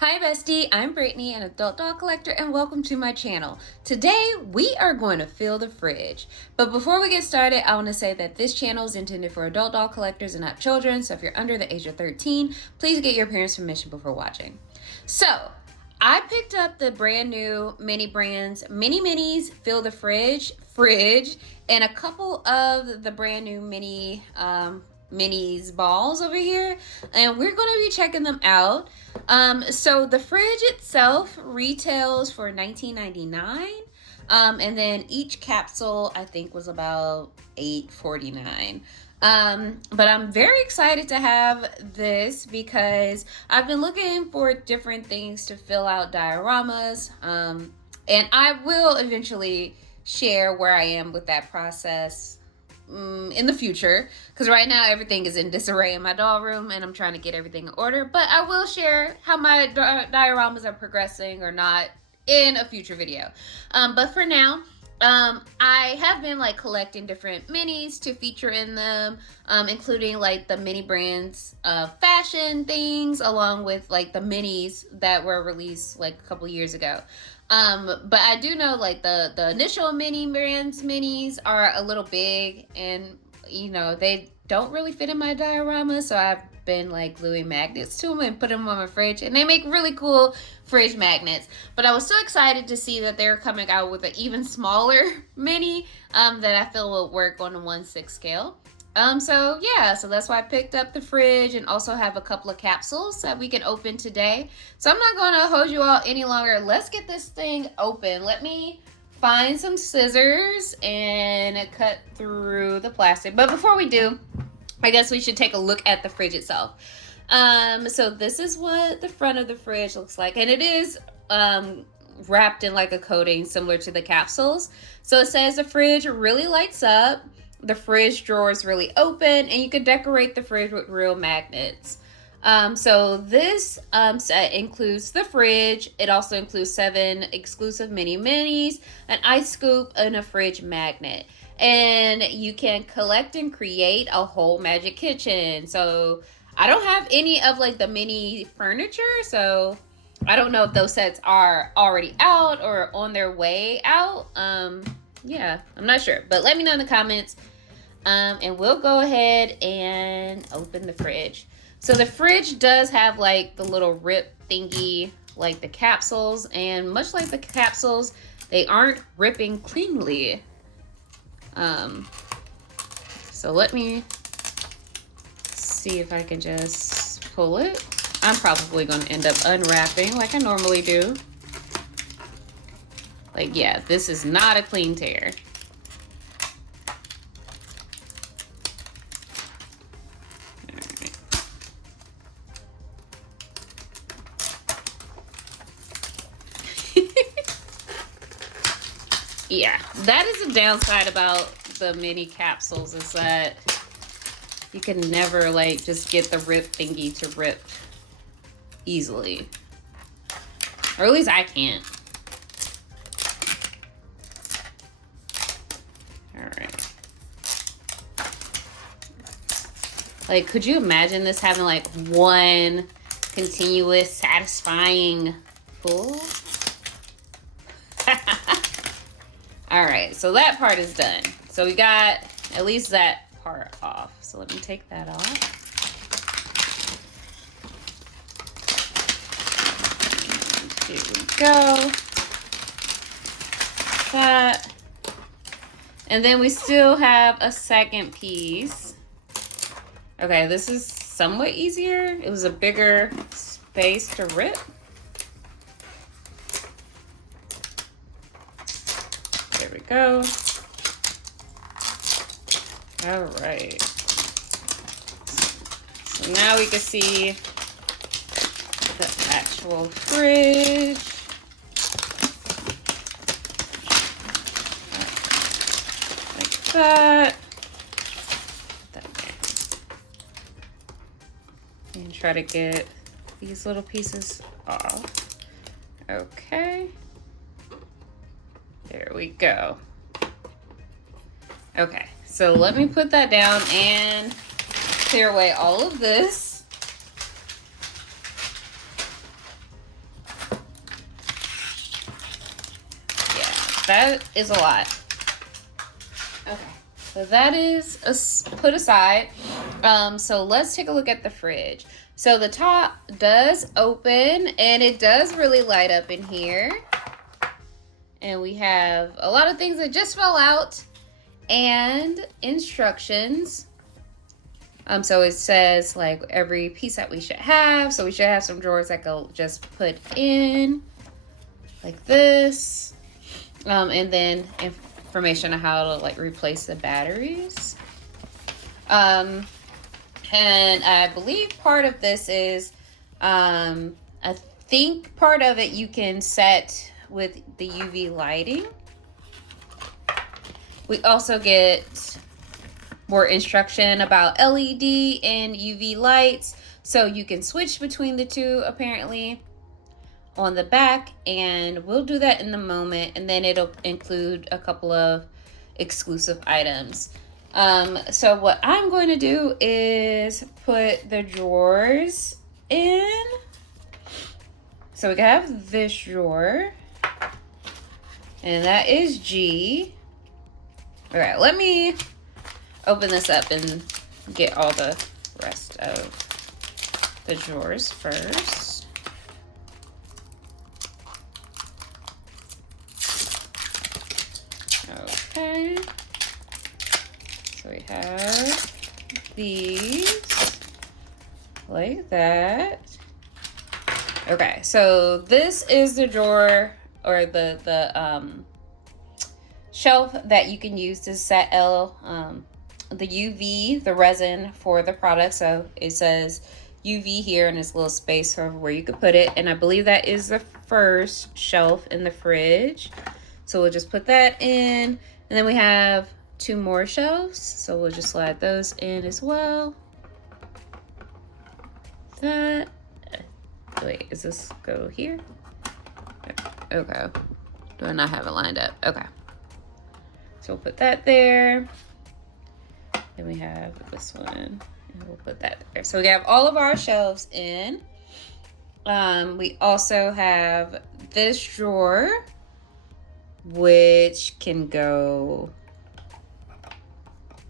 Hi bestie, I'm Brittany, an adult doll collector, and welcome to my channel. Today we are going to fill the fridge. But before we get started, I want to say that this channel is intended for adult doll collectors and not children, so if you're under the age of 13, please get your parents' permission before watching. So, I picked up the brand new Mini Brands Mini Minis Fill the Fridge, and a couple of the brand new minis balls over here, and we're going to be checking them out. So the fridge itself retails for $19.99, and then each capsule I think was about $8.49. But I'm very excited to have this because I've been looking for different things to fill out dioramas, and I will eventually share where I am with that process in the future, because right now everything is in disarray in my doll room and I'm trying to get everything in order. But I will share how my dioramas are progressing or not in a future video. But for now, I have been like collecting different minis to feature in them, including like the Mini Brands fashion things, along with like the minis that were released like a couple years ago. But I do know like the initial Mini Brands minis are a little big, and you know they don't really fit in my diorama, so I've been like gluing magnets to them and put them on my fridge, and they make really cool fridge magnets. But I was so excited to see that they're coming out with an even smaller mini that I feel will work on a 1/6 scale. So that's why I picked up the fridge and also have a couple of capsules that we can open today. So I'm not going to hold you all any longer. Let's get this thing open. Let me find some scissors and cut through the plastic. But before we do, I guess we should take a look at the fridge itself. So this is what the front of the fridge looks like, and it is wrapped in like a coating similar to the capsules. So it says the fridge really lights up. The fridge drawers really open, and you can decorate the fridge with real magnets. So this set includes the fridge. It also includes 7 exclusive mini minis, an ice scoop, and a fridge magnet. And you can collect and create a whole magic kitchen. So I don't have any of like the mini furniture, so I don't know if those sets are already out or on their way out. Yeah, I'm not sure, but let me know in the comments. And we'll go ahead and open the fridge. So the fridge does have like the little rip thingy like the capsules, and much like the capsules, they aren't ripping cleanly. So let me see if I can just pull it. I'm probably going to end up unwrapping like I normally do. Like, yeah, this is not a clean tear. Yeah, that is the downside about the mini capsules, is that you can never like just get the rip thingy to rip easily. Or at least I can't. Alright. Like, could you imagine this having like one continuous satisfying pull? Alright, so that part is done. So we got at least that part off. So let me take that off. And here we go. That. And then we still have a second piece. Okay, this is somewhat easier. It was a bigger space to rip. There we go. All right. So now we can see the actual fridge. Like that. And try to get these little pieces off. Okay. There we go. Okay, so let me put that down and clear away all of this. that is a lot. Okay, so that is put aside. So let's take a look at the fridge. So the top does open and it does really light up in here. And we have a lot of things that just fell out and instructions. So it says like every piece that we should have. So we should have some drawers that go just put in like this. And then information on how to like replace the batteries. And I believe part of this is, I think part of it you can set with the UV lighting. We also get more instruction about LED and UV lights, so you can switch between the two apparently on the back, and we'll do that in a moment. And then it'll include a couple of exclusive items. So what I'm going to do is put the drawers in. So we have this drawer, and that is G. All right, let me open this up and get all the rest of the drawers first. Okay. So we have these like that. Okay, so this is the drawer or the shelf that you can use to set the UV, the resin for the product. So it says UV here in this little space for where you could put it. And I believe that is the first shelf in the fridge. So we'll just put that in. And then we have 2 more shelves. So we'll just slide those in as well. That. Wait, is this go here? Okay. Do I not have it lined up? Okay. So we'll put that there. Then we have this one, and we'll put that there. So we have all of our shelves in. We also have this drawer, which can go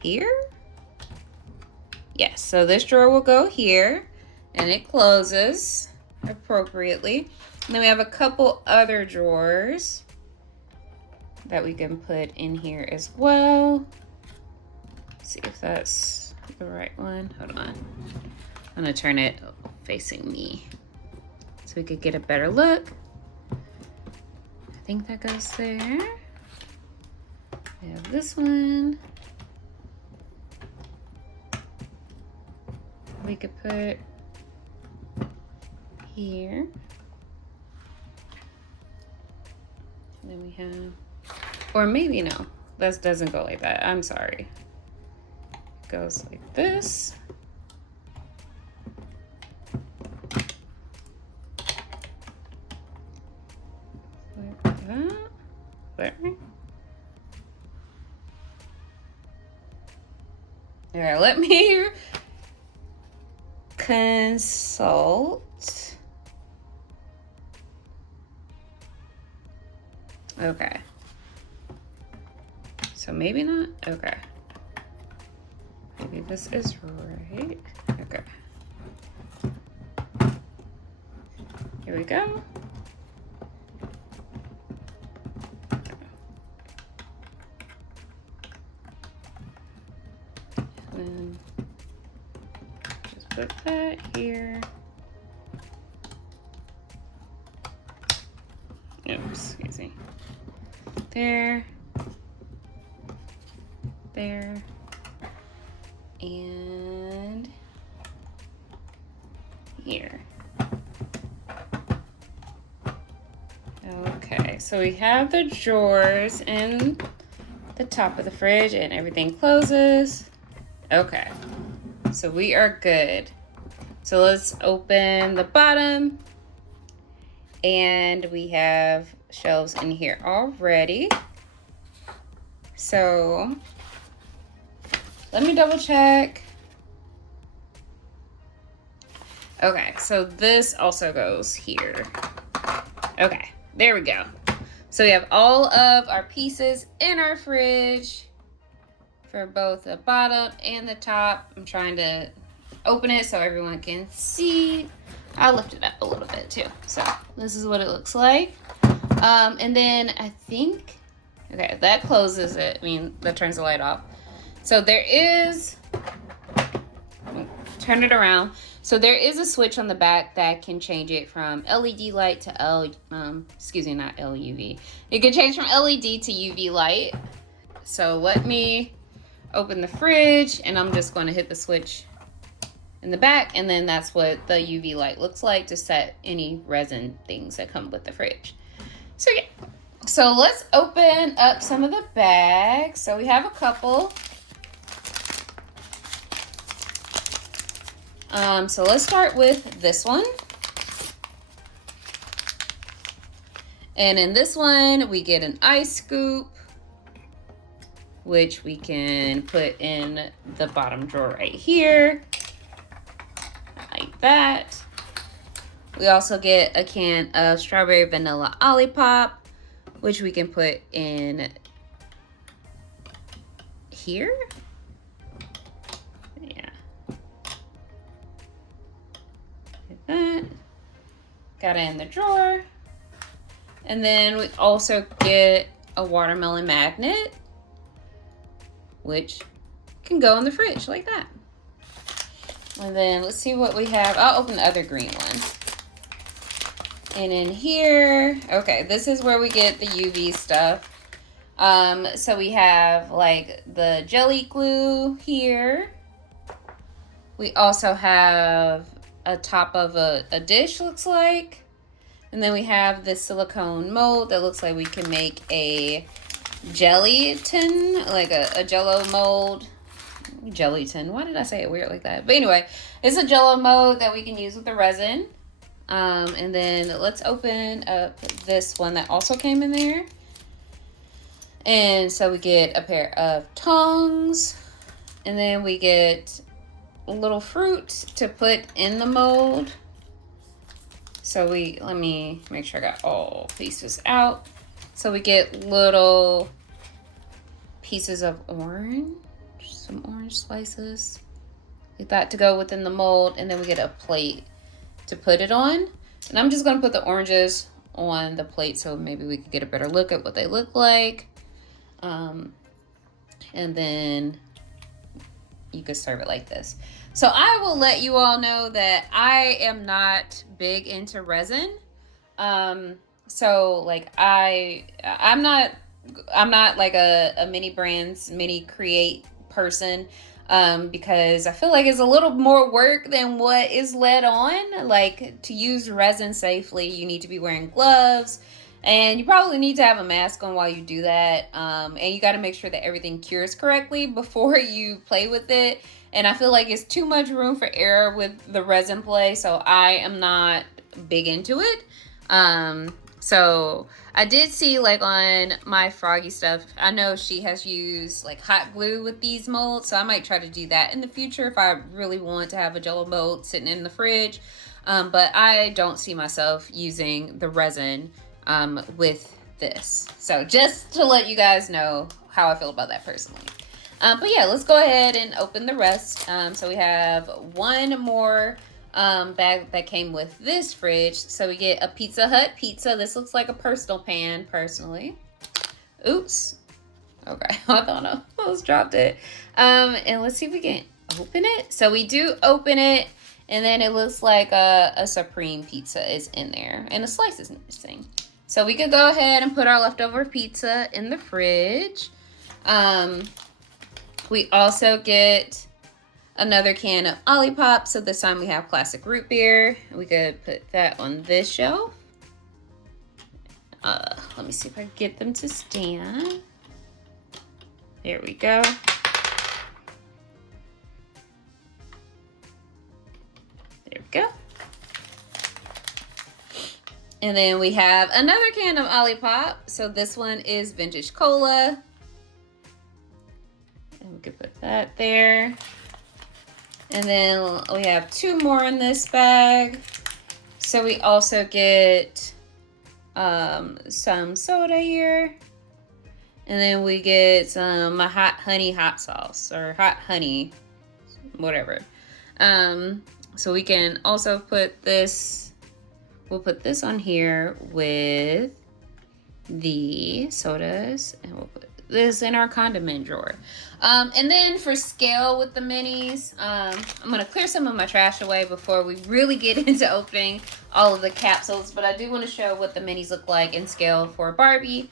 here. Yes, so this drawer will go here, and it closes appropriately. And then we have a couple other drawers that we can put in here as well. Let's see if that's the right one. Hold on. I'm gonna turn it facing me so we could get a better look. I think that goes there. We have this one. We could put here. And then we have, or maybe no, that doesn't go like that. I'm sorry. It goes like this. Like that. There. All right, let me consult. Okay. So maybe not. Okay. Maybe this is right. Okay. Here we go. And just put that here. Oops, excuse me. There. There. And here. Okay, so we have the drawers in the top of the fridge and everything closes. Okay, so we are good. So let's open the bottom. And we have shelves in here already. So let me double check. Okay, so this also goes here. Okay, there we go. So we have all of our pieces in our fridge for both the bottom and the top. I'm trying to open it so everyone can see. I'll lift it up a little bit too. So this is what it looks like. And then I think, okay, that closes it. I mean, that turns the light off. So there is, turn it around. So there is a switch on the back that can change it from LED light to not LUV. It can change from LED to UV light. So let me open the fridge, and I'm just going to hit the switch in the back, and then that's what the UV light looks like to set any resin things that come with the fridge. So yeah, so let's open up some of the bags. So we have a couple. So let's start with this one. And in this one, we get an ice scoop, which we can put in the bottom drawer right here, like that. We also get a can of strawberry vanilla Olipop, which we can put in here. Yeah. Like that. Got it in the drawer. And then we also get a watermelon magnet, which can go in the fridge like that. And then let's see what we have. I'll open the other green one. And in here, okay, this is where we get the UV stuff. So we have like the jelly glue here. We also have a top of a dish, looks like. And then we have this silicone mold that looks like we can make a gelatin, like a jello mold. Gelatin, why did I say it weird like that? But anyway, it's a jello mold that we can use with the resin. And then let's open up this one that also came in there. And so we get a pair of tongs, and then we get a little fruit to put in the mold. So let me make sure I got all pieces out. So we get little pieces of orange, some orange slices like that to go within the mold. And then we get a plate to put it on. And I'm just gonna put the oranges on the plate so maybe we could get a better look at what they look like. And then you could serve it like this. So I will let you all know that I am not big into resin. So like I'm not like a mini brands, mini create person. Because I feel like it's a little more work than what is led on. Like, to use resin safely, you need to be wearing gloves, and you probably need to have a mask on while you do that. And you got to make sure that everything cures correctly before you play with it. And I feel like it's too much room for error with the resin play, so I am not big into it. So I did see, like, on my Froggy stuff, I know she has used like hot glue with these molds, so I might try to do that in the future if I really want to have a jello mold sitting in the fridge. But I don't see myself using the resin with this. So just to let you guys know how I feel about that personally. But yeah, let's go ahead and open the rest. So we have one more bag that came with this fridge. So we get a Pizza Hut pizza. This looks like a personal pan, personally. Oops. Okay, I thought I almost dropped it. And let's see if we can open it. So we do open it, and then it looks like a Supreme pizza is in there, and a slice is missing. So we could go ahead and put our leftover pizza in the fridge. We also get another can of Olipop. So this time we have classic root beer. We could put that on this shelf. Let me see if I can get them to stand. There we go. There we go. And then we have another can of Olipop. So this one is vintage cola. And we could put that there. And then we have two more in this bag. So we also get some soda here. And then we get some hot honey hot sauce or hot honey, whatever. So we can also put this, we'll put this on here with the sodas, and we'll put this in our condiment drawer. And then for scale with the minis, I'm gonna clear some of my trash away before we really get into opening all of the capsules, but I do want to show what the minis look like in scale for Barbie.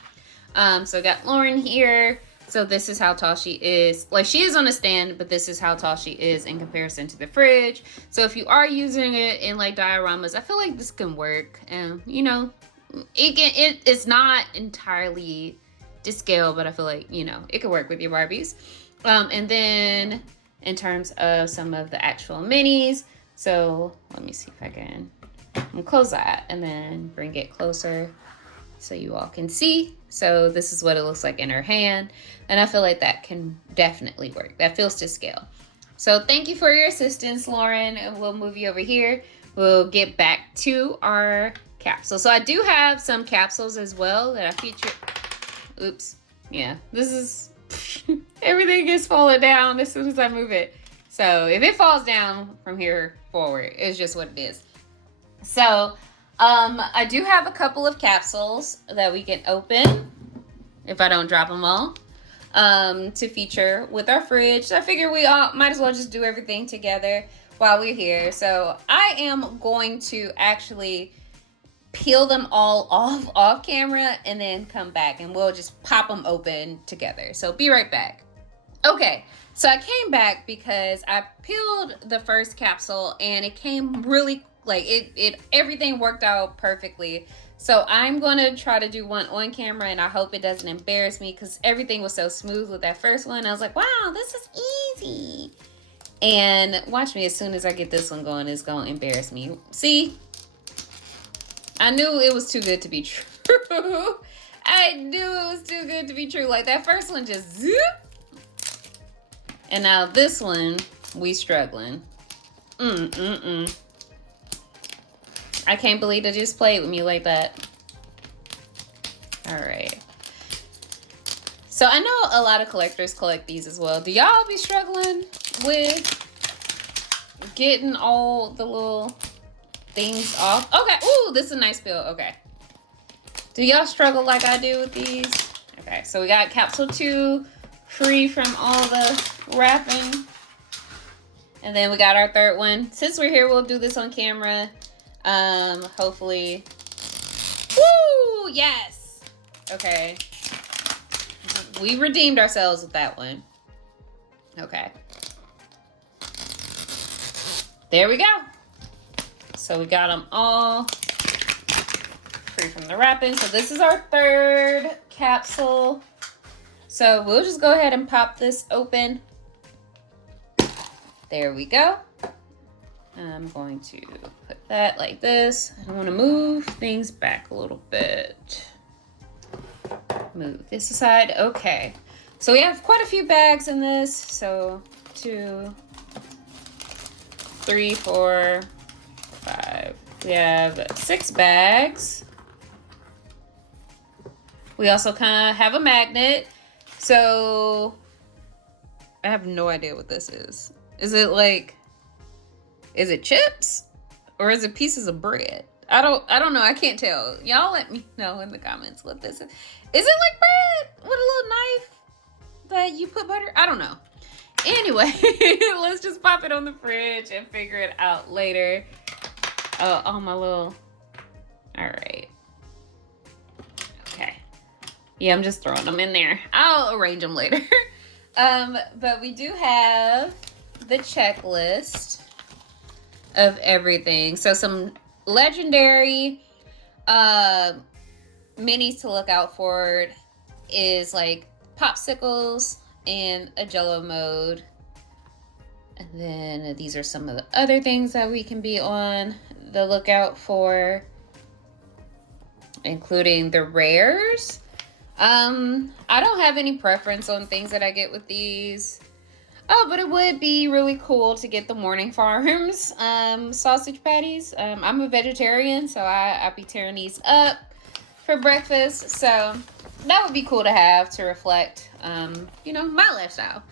So I got Lauren here. So this is how tall she is. Like, she is on a stand, but this is how tall she is in comparison to the fridge. So if you are using it in like dioramas, I feel like this can work. And you know, it's not entirely to scale, but I feel like, you know, it could work with your Barbies. And then in terms of some of the actual minis, so let me see if I can close that and then bring it closer so you all can see. So this is what it looks like in her hand, and I feel like that can definitely work. That feels to scale. So thank you for your assistance, Lauren, and we'll move you over here. We'll get back to our capsule. So I do have some capsules as well that I featured. Oops. Yeah, this is everything is falling down as soon as I move it. So if it falls down from here forward, it's just what it is. So I do have a couple of capsules that we can open if I don't drop them all, to feature with our fridge. So I figure we all might as well just do everything together while we're here. So I am going to actually peel them all off camera and then come back and we'll just pop them open together. So be right back. Okay, so I came back because I peeled the first capsule and it came really like it everything worked out perfectly. So I'm gonna try to do one on camera and I hope it doesn't embarrass me because everything was so smooth with that first one. I was like, wow, this is easy. And watch me, as soon as I get this one going, it's gonna embarrass me. See? I knew it was too good to be true. I knew it was too good to be true. Like that first one just zoop. And now this one, we struggling. I can't believe they just played with me like that. All right. So I know a lot of collectors collect these as well. Do y'all be struggling with getting all the little things off? Okay. Ooh, this is a nice peel. Okay. Do y'all struggle like I do with these? Okay. So we got capsule 2 free from all the wrapping. And then we got our third one. Since we're here, we'll do this on camera. Hopefully. Woo! Yes! Okay. We redeemed ourselves with that one. Okay. There we go. So we got them all free from the wrapping. So this is our third capsule. So we'll just go ahead and pop this open. There we go. I'm going to put that like this. I want to move things back a little bit. Move this aside. Okay. So we have quite a few bags in this. So 2, 3, 4, 5. We have 6 bags. We also kind of have a magnet. So I have no idea what this is. Is it like, is it chips or is it pieces of bread? I don't know. I can't tell. Y'all let me know in the comments what this is. Is it like bread with a little knife that you put butter? I don't know. Anyway, let's just pop it on the fridge and figure it out later. Oh, my little, all right. Okay. Yeah, I'm just throwing them in there. I'll arrange them later. But we do have the checklist of everything. So some legendary minis to look out for is like popsicles and a Jello mode. And then these are some of the other things that we can be on the lookout for, including the rares. I don't have any preference on things that I get with these. Oh, but it would be really cool to get the Morning Farms sausage patties. I'm a vegetarian, so I'll be tearing these up for breakfast. So that would be cool to have to reflect, you know, my lifestyle.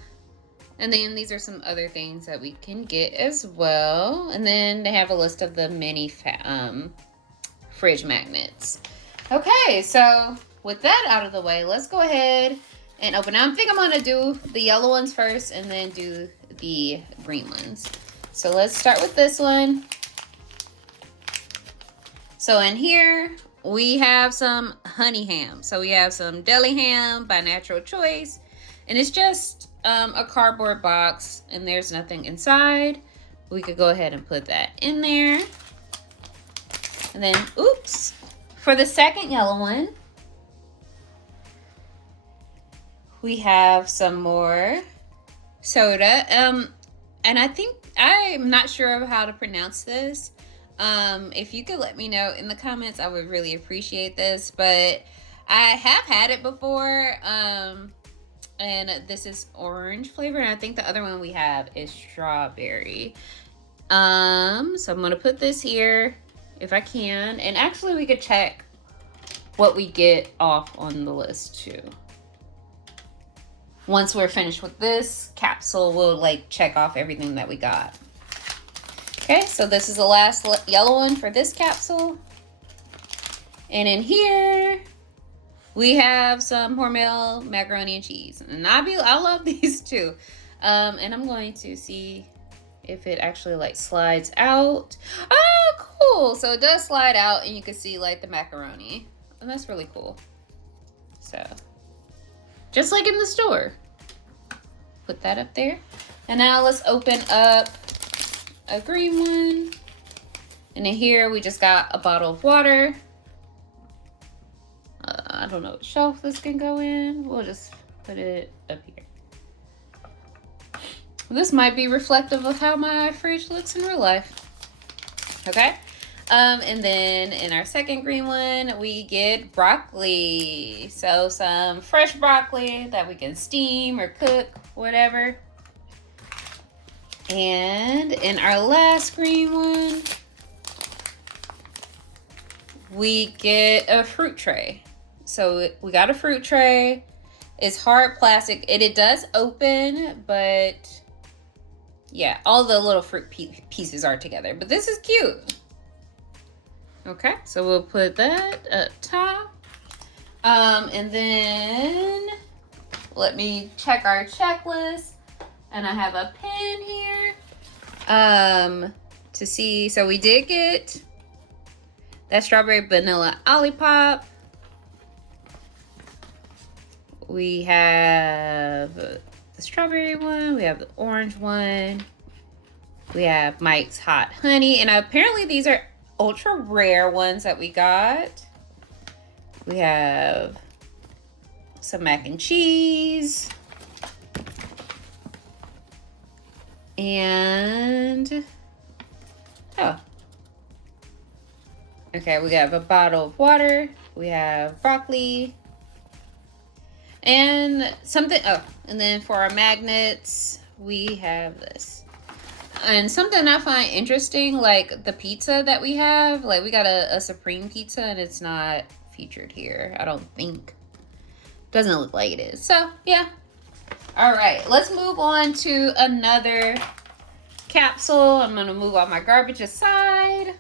And then these are some other things that we can get as well. And then they have a list of the mini fridge magnets. Okay, so with that out of the way, let's go ahead and open it. I think I'm gonna do the yellow ones first and then do the green ones. So let's start with this one. So in here, we have some honey ham. So we have some deli ham by Natural Choice. And it's just a cardboard box and there's nothing inside. We could go ahead and put that in there. And then, oops, for the second yellow one, we have some more soda. And I think, I'm not sure of how to pronounce this. If you could let me know in the comments, I would really appreciate this. But I have had it before. And this is orange flavor. And I think the other one we have is strawberry. So I'm going to put this here if I can. And actually we could check what we get off on the list too. Once we're finished with this capsule, we'll like check off everything that we got. Okay, so this is the last yellow one for this capsule. And in here, we have some Hormel macaroni and cheese. And I love these too. And I'm going to see if it actually like slides out. Oh, cool. So it does slide out and you can see like the macaroni. And that's really cool. So, just like in the store. Put that up there. And now let's open up a green one. And in here we just got a bottle of water. I don't know what shelf this can go in. We'll just put it up here. This might be reflective of how my fridge looks in real life. Okay. And then in our second green one, we get broccoli. So some fresh broccoli that we can steam or cook, whatever. And in our last green one, we get a fruit tray. So we got a fruit tray. It's hard plastic. It does open, but yeah, all the little fruit pieces are together. But this is cute. Okay, so we'll put that up top. And then let me check our checklist. And I have a pen here to see. So we did get that strawberry vanilla Olipop. We have the strawberry one. We have the orange one. We have Mike's Hot Honey. And apparently these are ultra rare ones that we got. We have some mac and cheese. And, oh. Okay, we have a bottle of water. We have broccoli. And something, oh, and then for our magnets, we have this. And something I find interesting, like the pizza that we have, like we got a Supreme pizza and it's not featured here, I don't think. Doesn't look like it is. So, yeah. All right, let's move on to another capsule. I'm gonna move all my garbage aside.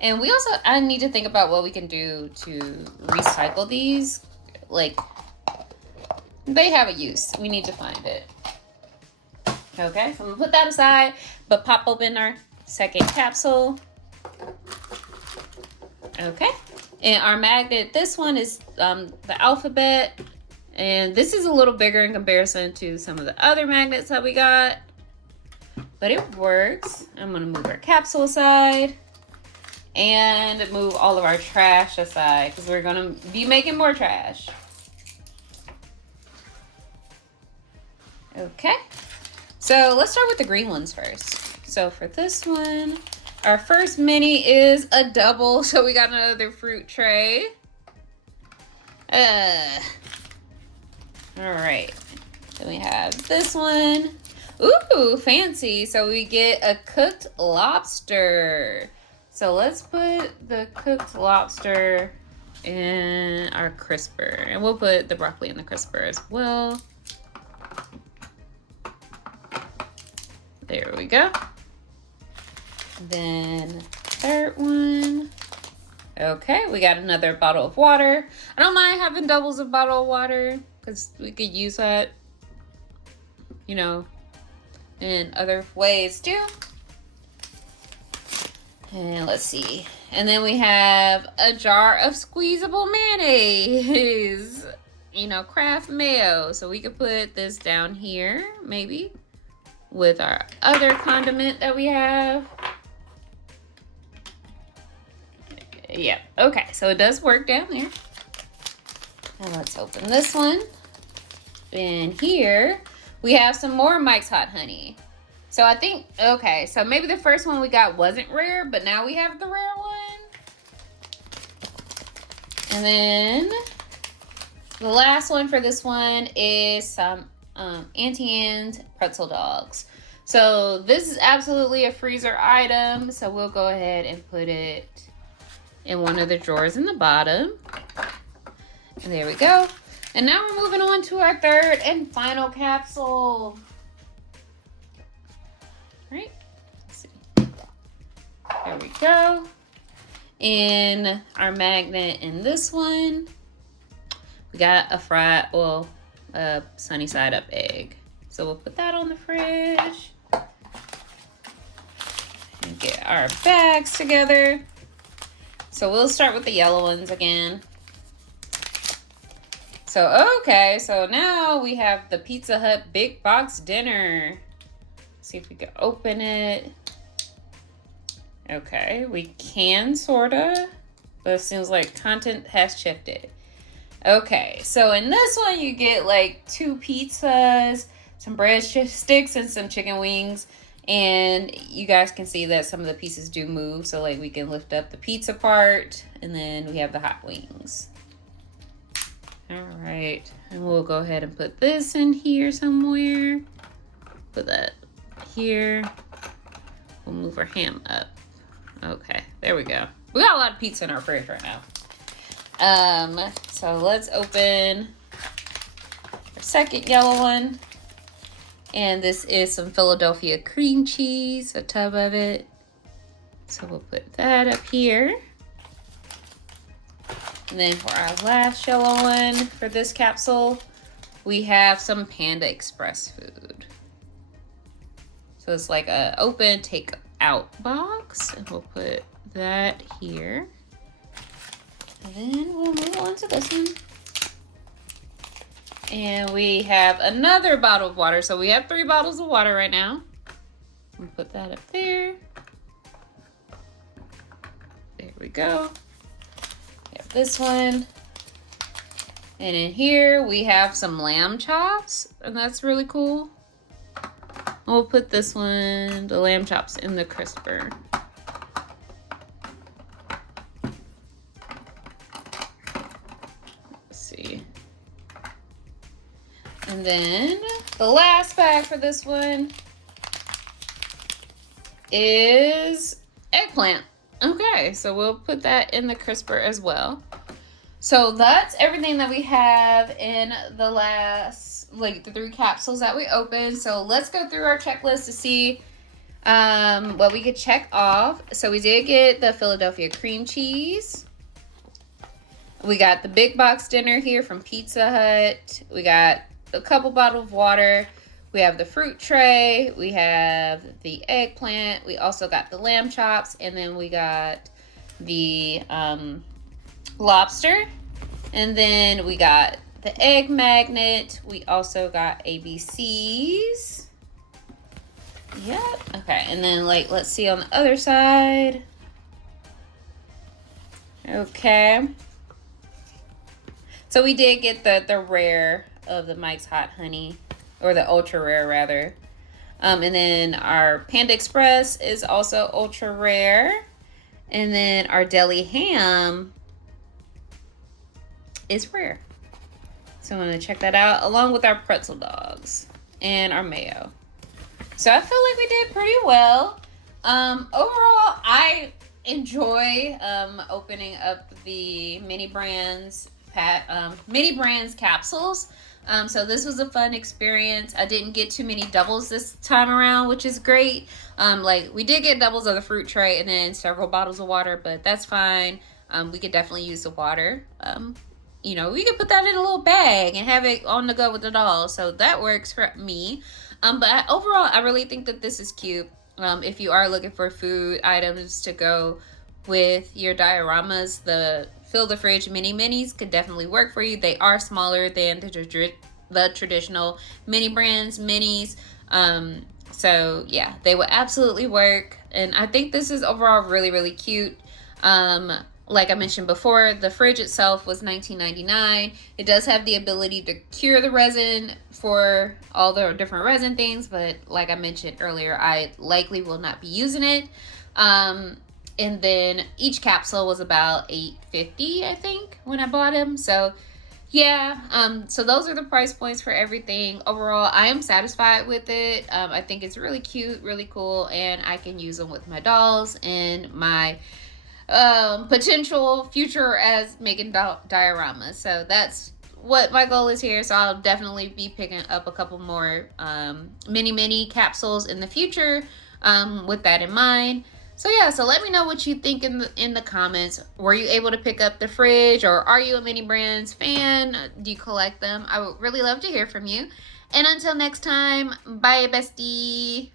And we also, I need to think about what we can do to recycle these. Like, they have a use. We need to find it. Okay, so I'm gonna put that aside, but pop open our second capsule. Okay, and our magnet, this one is the alphabet. And this is a little bigger in comparison to some of the other magnets that we got. But it works. I'm gonna move our capsule aside. And move all of our trash aside, because we're gonna be making more trash. Okay, so let's start with the green ones first. So for this one, our first mini is a double, so we got another fruit tray. All right, then we have this one. Ooh, fancy. So we get a cooked lobster. So let's put the cooked lobster And our crisper. And we'll put the broccoli in the crisper as well. There we go. Then third one. Okay, we got another bottle of water. I don't mind having doubles of bottle of water because we could use that, you know, in other ways too. And let's see. And then we have a jar of squeezable mayonnaise, you know, Kraft mayo. So we could put this down here, maybe, with our other condiment that we have. Yeah, okay, so it does work down there. Now let's open this one. And here we have some more Mike's Hot Honey. So I think, okay, so maybe the first one we got wasn't rare, but now we have the rare one. And then the last one for this one is some Auntie Anne's pretzel dogs. So this is absolutely a freezer item. So we'll go ahead and put it in one of the drawers in the bottom. And there we go. And now we're moving on to our third and final capsule. Right? Let's see. There we go. In our magnet in this one, we got a sunny side up egg. So we'll put that on the fridge. And get our bags together. So we'll start with the yellow ones again. So, okay, so now we have the Pizza Hut Big Box Dinner. Let's see if we can open it. Okay, we can sorta, but it seems like content has shifted. Okay, so in this one you get like 2 pizzas, some breadsticks, and some chicken wings. And you guys can see that some of the pieces do move. So like we can lift up the pizza part, and then we have the hot wings. All right, and we'll go ahead and put this in here somewhere. Put that here. We'll move our ham up. Okay, there we go. We got a lot of pizza in our fridge right now. So let's open our second yellow one. And this is some Philadelphia cream cheese, a tub of it. So we'll put that up here. And then for our last yellow one for this capsule, we have some Panda Express food. So it's like a open take out box, and we'll put that here. And then we'll move on to this one. And we have another bottle of water. So we have 3 bottles of water right now. We'll put that up there. There we go. We have this one. And in here we have some lamb chops, and that's really cool. We'll put this one, the lamb chops, in the crisper. Let's see. And then the last bag for this one is eggplant. Okay, so we'll put that in the crisper as well. So that's everything that we have in the last, like the 3 capsules that we opened. So let's go through our checklist to see what we could check off. So we did get the Philadelphia cream cheese. We got the big box dinner here from Pizza Hut. We got a couple bottles of water. We have the fruit tray. We have the eggplant. We also got the lamb chops. And then we got the lobster. And then we got the egg magnet. We also got ABCs. Yep. Okay. And then like, let's see on the other side. Okay. So we did get the rare of the Mike's Hot Honey, or the ultra rare rather. And then our Panda Express is also ultra rare. And then our deli ham is rare. So I'm gonna check that out along with our pretzel dogs and our mayo. So I feel like we did pretty well. Overall, I enjoy opening up the mini brands capsules. So this was a fun experience. I didn't get too many doubles this time around, which is great. Like we did get doubles of the fruit tray and then several bottles of water, but that's fine. We could definitely use the water. We could put that in a little bag and have it on the go with the dolls. So that works for me. But overall, I really think that this is cute. If you are looking for food items to go with your dioramas, the fill the fridge mini minis could definitely work for you. They are smaller than the traditional mini brands minis. So yeah, they would absolutely work. And I think this is overall really, really cute. Like I mentioned before, the fridge itself was $19.99. It does have the ability to cure the resin for all the different resin things, but like I mentioned earlier, I likely will not be using it. And then each capsule was about $8.50, I think, when I bought them. So yeah, so those are the price points for everything. Overall, I am satisfied with it. I think it's really cute, really cool, and I can use them with my dolls and my potential future as making dioramas. So that's what my goal is here. So I'll definitely be picking up a couple more mini capsules in the future with that in mind. So yeah, so let me know what you think in the comments. Were you able to pick up the fridge, or are you a mini brands fan? Do you collect them? I would really love to hear from you. And until next time, bye bestie.